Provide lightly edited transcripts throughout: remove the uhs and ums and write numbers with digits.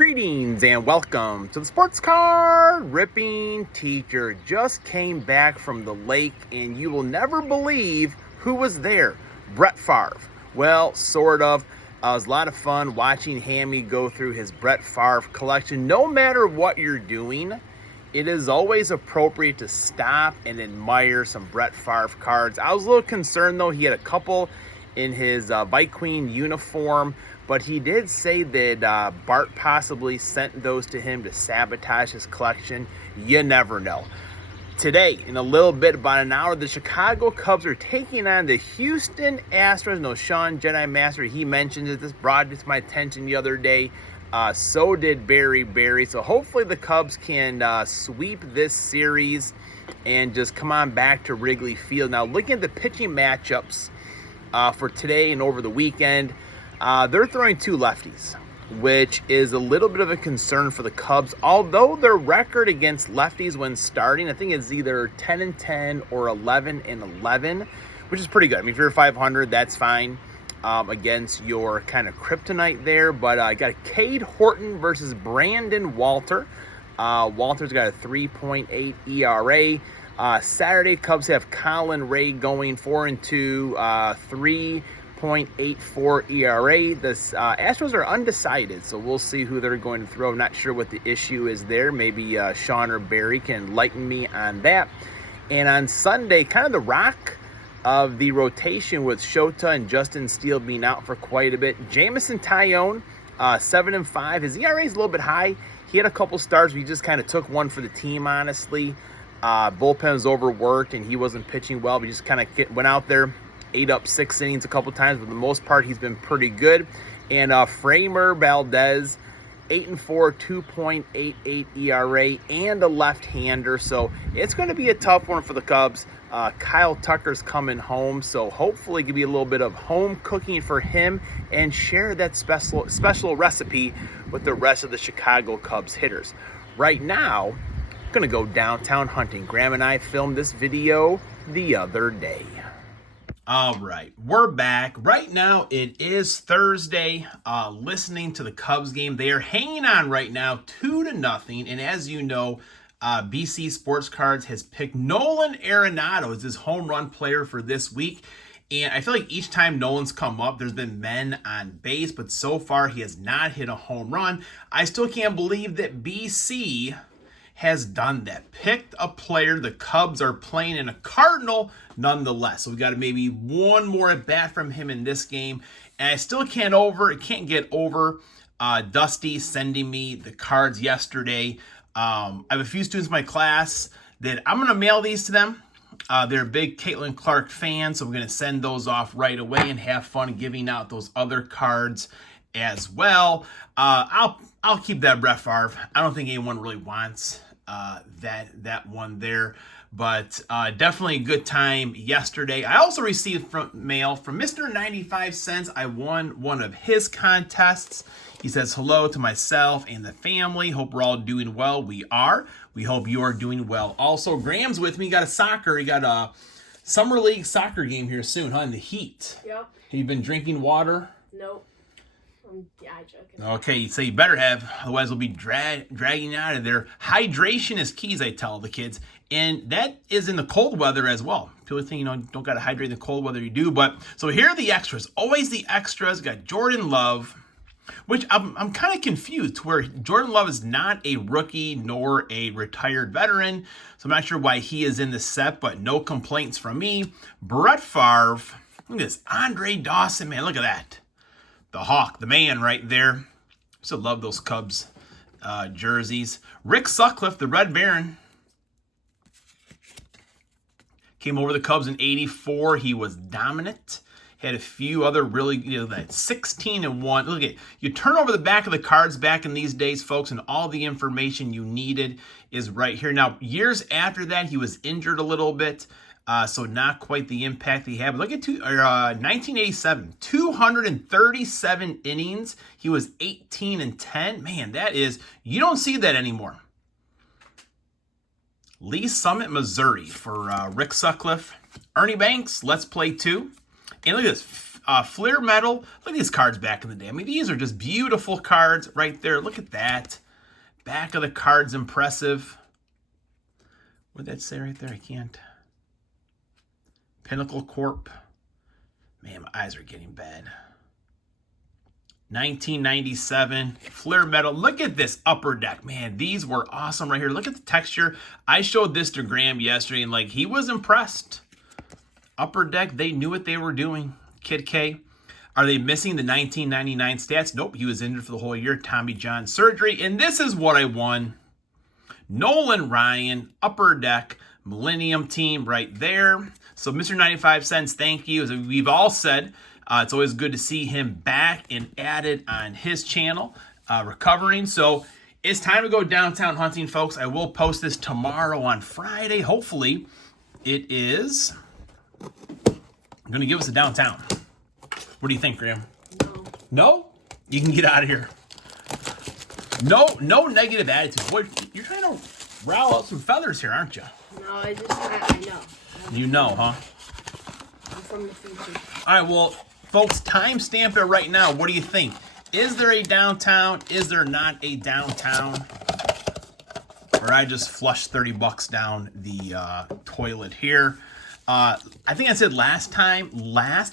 Greetings and welcome to the Sports Card Ripping Teacher. Just came back from the lake and you will never believe who was there. Brett Favre. Well, sort of. It was a lot of fun watching Hammy go through his Brett Favre collection. No matter what you're doing, it is always appropriate to stop and admire some Brett Favre cards. I was a little concerned though. He had a couple in his Bike Queen uniform, but he did say that Bart possibly sent those to him to sabotage his collection. You never know. Today, in a little bit, about an hour, the Chicago Cubs are taking on the Houston Astros. No, Sean Jedi Master, he mentioned it. This brought it to my attention the other day. So did Barry. So hopefully the Cubs can sweep this series and just come on back to Wrigley Field. Now, looking at the pitching matchups for today and over the weekend, they're throwing two lefties, which is a little bit of a concern for the Cubs. Although their record against lefties when starting, I think it's either 10-10 or 11-11, which is pretty good. I mean, if you're 500, that's fine against your kind of kryptonite there. But I got Cade Horton versus Brandon Walter. Walter's got a 3.8 ERA. Saturday, Cubs have Colin Ray going 4-2, 3.84 ERA. The Astros are undecided, so we'll see who they're going to throw. Not sure what the issue is there. Maybe Sean or Barry can enlighten me on that. And on Sunday, kind of the rock of the rotation with Showdown and Justin Steele being out for quite a bit. Jamison Tyone, 7-5. His ERA is a little bit high. He had a couple starts where he just kind of took one for the team, honestly. Bullpen was overworked and he wasn't pitching well, but he just kind of went out there, ate up 6 innings a couple times, but for the most part, he's been pretty good. And Framer Valdez, 8-4, 2.88 ERA, and a left-hander. So it's going to be a tough one for the Cubs. Kyle Tucker's coming home, so hopefully it can be a little bit of home cooking for him and share that special recipe with the rest of the Chicago Cubs hitters. Right now, I'm going to go downtown hunting. Graham and I filmed this video the other day. All right, we're back. Right now, it is Thursday, listening to the Cubs game. They are hanging on right now 2-0. And as you know, BC Sports Cards has picked Nolan Arenado as his home run player for this week. And I feel like each time Nolan's come up, there's been men on base, but so far he has not hit a home run. I still can't believe that BC has done that. Picked a player. The Cubs are playing in a Cardinal nonetheless. So we got maybe one more at bat from him in this game. And I still can't get over Dusty sending me the cards yesterday. I have a few students in my class that I'm going to mail these to them. They're big Caitlin Clark fans, so we're going to send those off right away and have fun giving out those other cards as well. I'll keep that Brett Favre. I don't think anyone really wants that one there, but definitely a good time yesterday. I also received mail from Mr. 95 Cents. I won one of his contests. He says, hello to myself and the family. Hope we're all doing well. We are. We hope you are doing well. Also, Graham's with me. He got a summer league soccer game here soon, huh? In the heat. Yep. Have you been drinking water? Nope. I'm joking. Okay, so you better have, otherwise we'll be dragging out of there. Hydration is key, as I tell the kids, and that is in the cold weather as well. People think, don't got to hydrate in the cold weather, you do. But so here are the extras. Always the extras. Got Jordan Love, which I'm kind of confused, where Jordan Love is not a rookie nor a retired veteran, so I'm not sure why he is in the set, but no complaints from me. Brett Favre, look at this, Andre Dawson, man, look at that. The Hawk, the man right there. Still love those Cubs jerseys. Rick Sutcliffe, the Red Baron, came over the Cubs in '84. He was dominant. Had a few other really, that 16-1. Look at, you turn over the back of the cards back in these days, folks, and all the information you needed is right here. Now, years after that, he was injured a little bit, so not quite the impact he had. But look at 1987, 237 innings. He was 18-10. Man, that is, you don't see that anymore. Lee Summit, Missouri for Rick Sutcliffe. Ernie Banks, let's play 2. And look at this. Flair Metal. Look at these cards back in the day. I mean, these are just beautiful cards right there. Look at that. Back of the card's impressive. What did that say right there? I can't. Pinnacle Corp. Man, my eyes are getting bad. 1997 Flair Metal. Look at this upper deck. Man, these were awesome right here. Look at the texture. I showed this to Graham yesterday, and like he was impressed. Upper deck, they knew what they were doing. Kid K. Are they missing the 1999 stats? Nope, he was injured for the whole year. Tommy John surgery. And this is what I won. Nolan Ryan, upper deck, Millennium Team right there. So Mr. 95 Cents, thank you. As we've all said, it's always good to see him back and added on his channel, recovering. So it's time to go downtown hunting, folks. I will post this tomorrow on Friday. Hopefully it is going to give us a downtown. What do you think, Graham? No. No? You can get out of here. No negative attitude. Boy, you're trying to rile up some feathers here, aren't you? No, I know. You know, huh? I'm from the future. All right, well, folks, timestamp it right now. What do you think? Is there a downtown? Is there not a downtown? Or I just flushed $30 down the toilet here. I think I said last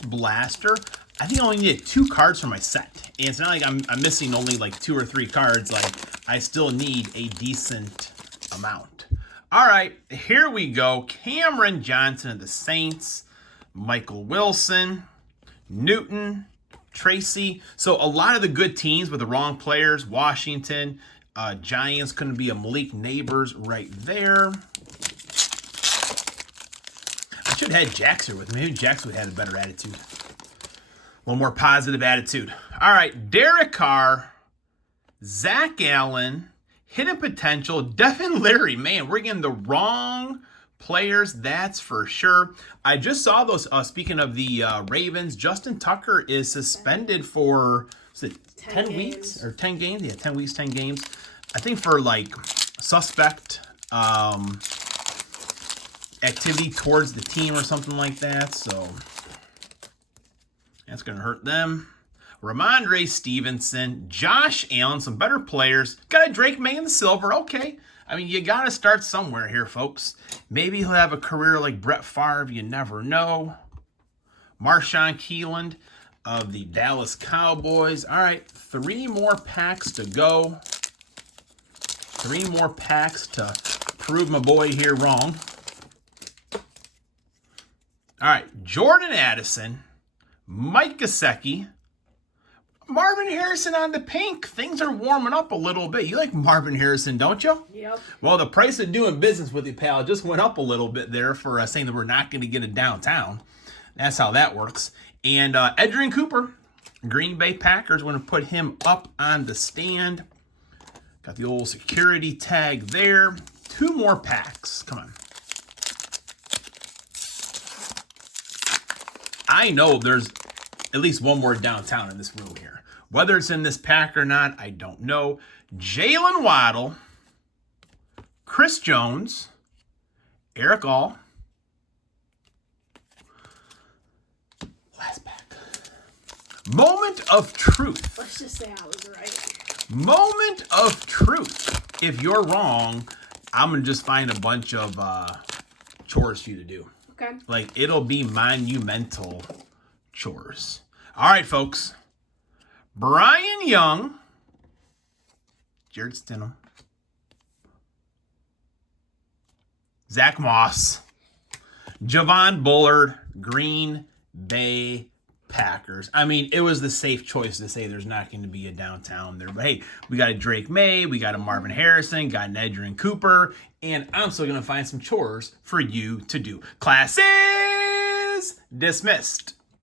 blaster, I think I only needed 2 cards for my set. And it's not like I'm missing only like 2 or 3 cards. Like, I still need a decent amount. All right, here we go. Cameron Johnson of the Saints, Michael Wilson, Newton, Tracy. So a lot of the good teams with the wrong players. Washington, Giants couldn't be a Malik Neighbors right there. I should have had Jax here with me. Maybe Jax would have had a better attitude. A little more positive attitude. All right, Derek Carr, Zach Allen, Hidden Potential, Devin Leary. Man, we're getting the wrong players, that's for sure. I just saw those, speaking of the Ravens, Justin Tucker is suspended for, is it 10 weeks? Or 10 games? Yeah, 10 weeks, 10 games. I think for, like, suspect activity towards the team or something like that, so that's going to hurt them. Ramondre Stevenson, Josh Allen, some better players. Got a Drake May in the silver. Okay. I mean, you got to start somewhere here, folks. Maybe he'll have a career like Brett Favre. You never know. Marshawn Keeland of the Dallas Cowboys. All right, 3 more packs to go. 3 more packs to prove my boy here wrong. All right, Jordan Addison, Mike Gesicki, Marvin Harrison on the pink. Things are warming up a little bit. You like Marvin Harrison, don't you? Yep. Well, the price of doing business with you, pal, just went up a little bit there for saying that we're not going to get a downtown. That's how that works. And Adrian Cooper, Green Bay Packers, want to put him up on the stand. Got the old security tag there. 2 more packs. Come on. I know there's at least one more downtown in this room here. Whether it's in this pack or not, I don't know. Jalen Waddle, Chris Jones, Eric All. Last pack. Moment of truth. Let's just say I was right. Moment of truth. If you're wrong, I'm going to just find a bunch of chores for you to do. Okay. Like, it'll be monumental chores. All right, folks. Brian Young, Jared Stidham, Zach Moss, Javon Bullard, Green Bay Packers. I mean, it was the safe choice to say there's not going to be a downtown there. But hey, we got a Drake May, we got a Marvin Harrison, got an Adrian Cooper, and I'm still going to find some chores for you to do. Class is dismissed.